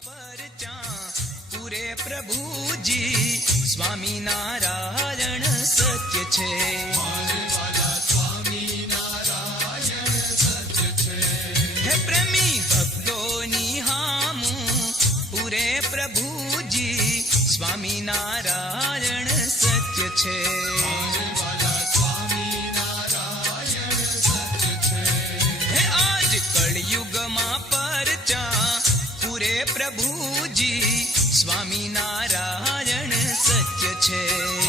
પરચા પૂરે પ્રભુજી સ્વામિનારાયણ સત્ય છે. હે પ્રેમી ભક્તોની હામું પૂરે પ્રભુજી સ્વામિનારાયણ સત્ય છે. હે આજ કળયુગમાં પરચા પૂરે પ્રભુજી સ્વામિનારાયણ સત્ય છે.